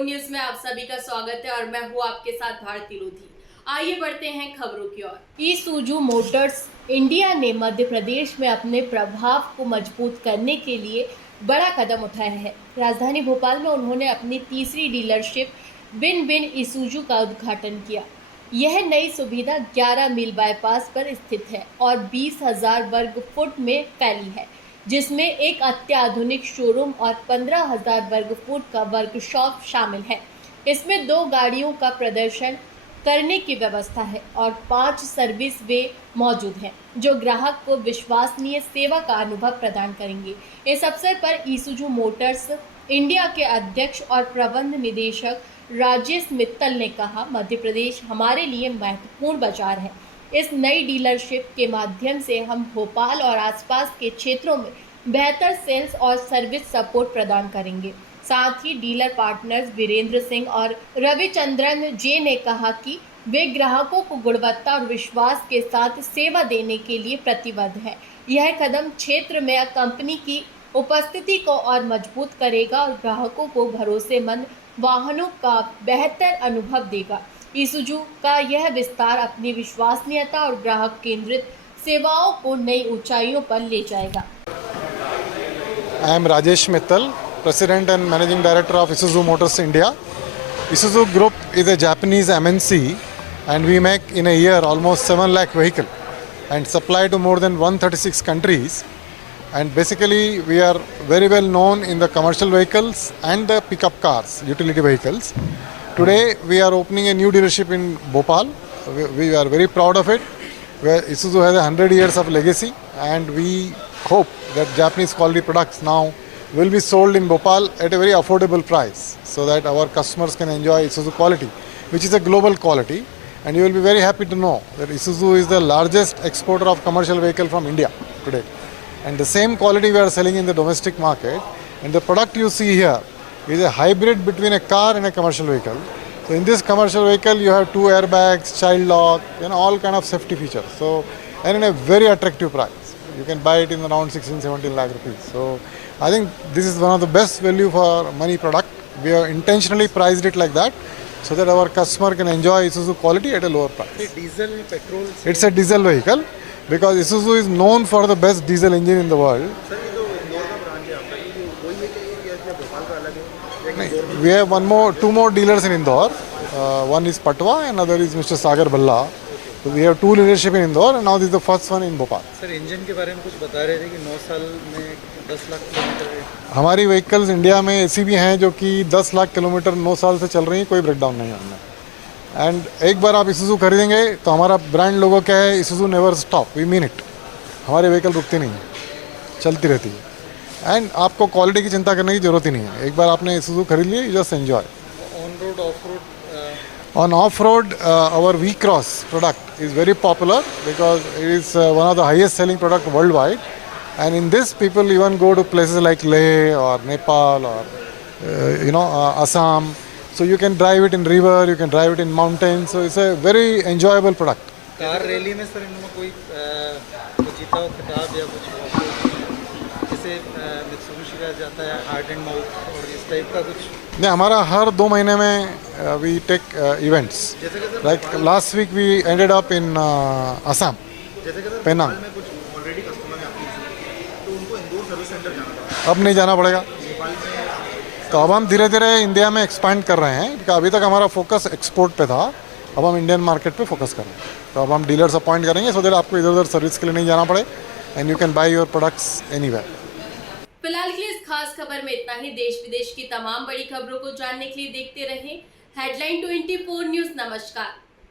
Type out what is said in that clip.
24 news में आप सभी का स्वागत है और मैं हूँ आपके साथ भारती लोधी। आइए बढ़ते हैं खबरों की ओर। ईसुजू मोटर्स इंडिया ने मध्य प्रदेश में अपने प्रभाव को मजबूत करने के लिए बड़ा कदम उठाया है। राजधानी भोपाल में उन्होंने अपनी तीसरी डीलरशिप बिन बिन ईसुजू का उद्घाटन किया। यह नई सुविधा 11 मील बाईपास पर स्थित है और 20,000 वर्ग फुट में फैली है, जिसमें एक अत्याधुनिक शोरूम और 15,000 वर्ग फुट का वर्कशॉप शामिल है। इसमें 2 गाड़ियों का प्रदर्शन करने की व्यवस्था है और 5 सर्विस वे मौजूद हैं, जो ग्राहक को विश्वसनीय सेवा का अनुभव प्रदान करेंगे। इस अवसर पर ईसुजू मोटर्स इंडिया के अध्यक्ष और प्रबंध निदेशक राजेश मित्तल ने कहा, मध्य प्रदेश हमारे लिए महत्वपूर्ण बाजार है। इस नई डीलरशिप के माध्यम से हम भोपाल और आसपास के क्षेत्रों में बेहतर सेल्स और सर्विस सपोर्ट प्रदान करेंगे। साथ ही डीलर पार्टनर्स वीरेंद्र सिंह और रविचंद्रन जे ने कहा कि वे ग्राहकों को गुणवत्ता और विश्वास के साथ सेवा देने के लिए प्रतिबद्ध हैं। यह कदम क्षेत्र में कंपनी की उपस्थिति को और मजबूत करेगा और ग्राहकों को भरोसेमंद वाहनों का बेहतर अनुभव देगा। ईसुजू का यह विस्तार अपनी विश्वसनीयता और ग्राहक केंद्रित सेवाओं को नई ऊंचाइयों पर ले जाएगा। I am Rajesh Mittal, President and Managing Director of Isuzu Motors India. Isuzu Group is a Japanese MNC and we make in a year almost 7 lakh vehicles and supply to more than 136 countries. And basically we are very well known in the commercial vehicles and the pickup cars, utility vehicles. Today we are opening a new dealership in Bhopal. We are very proud of it, where Isuzu has 100 years of legacy, and we hope that Japanese quality products now will be sold in Bhopal at a very affordable price, so that our customers can enjoy Isuzu quality, which is a global quality. And you will be very happy to know that Isuzu is the largest exporter of commercial vehicle from India today. And the same quality we are selling in the domestic market. And the product you see here is a hybrid between a car and a commercial vehicle. So in this commercial vehicle you have 2 airbags, child lock, all kind of safety features. So, and in a very attractive price. You can buy it in around 16-17 lakh rupees. So I think this is one of the best value for money product. We have intentionally priced it like that, so that our customer can enjoy Isuzu quality at a lower price. Diesel, petrol? It's a diesel vehicle because Isuzu is known for the best diesel engine in the world. We have 2 more dealers in Indore. One is Patwa and another is Mr. Sagar Balla. So we have 2 leadership in Indore and now this is the first one in Bhopal. Sir engine के बारे में कुछ बता रहे थे कि 9 साल में 10 लाख किलोमीटर। हमारी व्हीकल्स इंडिया में ऐसी भी हैं जो कि 10 लाख किलोमीटर 9 साल से चल रही हैं, कोई ब्रेकडाउन नहीं है उनमें। एंड एक बार आप Isuzu खरीदेंगे तो हमारा ब्रांड लोगों क्या है, Isuzu never stop, we mean it. हमारी व्हीकल रुकती नहीं है, चलती रहती है। एंड आपको क्वालिटी की चिंता करने की जरूरत ही नहीं है। एक बार आपने Isuzu खरीद लिया, you just enjoy. On road, of road? On off-road, our V-Cross product is very popular because it is one of the highest selling product worldwide. And in this, people even go to places like Leh or Nepal or Assam. So you can drive it in river, you can drive it in mountains. So it's a very enjoyable product. Car rally में sir इन्होंने कोई जीता हो खिताब या कुछ, जैसे Mitsubishi का जाता है हार्ट एंड माउथ और इस टाइप का कुछ? नहीं, हमारा हर 2 महीने में we take events. Like last week we ended up in Assam, Penang. अब नहीं जाना पड़ेगा, तो अब हम धीरे धीरे इंडिया में एक्सपैंड कर रहे हैं, क्योंकि अभी तक हमारा फोकस एक्सपोर्ट पे था, अब हम इंडियन मार्केट पे फोकस कर रहे हैं। तो अब हम डीलर्स अपॉइंट करेंगे, सो दैट आपको इधर उधर सर्विस के लिए नहीं जाना पड़े and you can by your products anywhere. फिलहाल के लिए इस खास खबर में इतना ही। देश विदेश की तमाम बड़ी खबरों को जानने के लिए देखते रहें हेडलाइन 24 न्यूज। नमस्कार।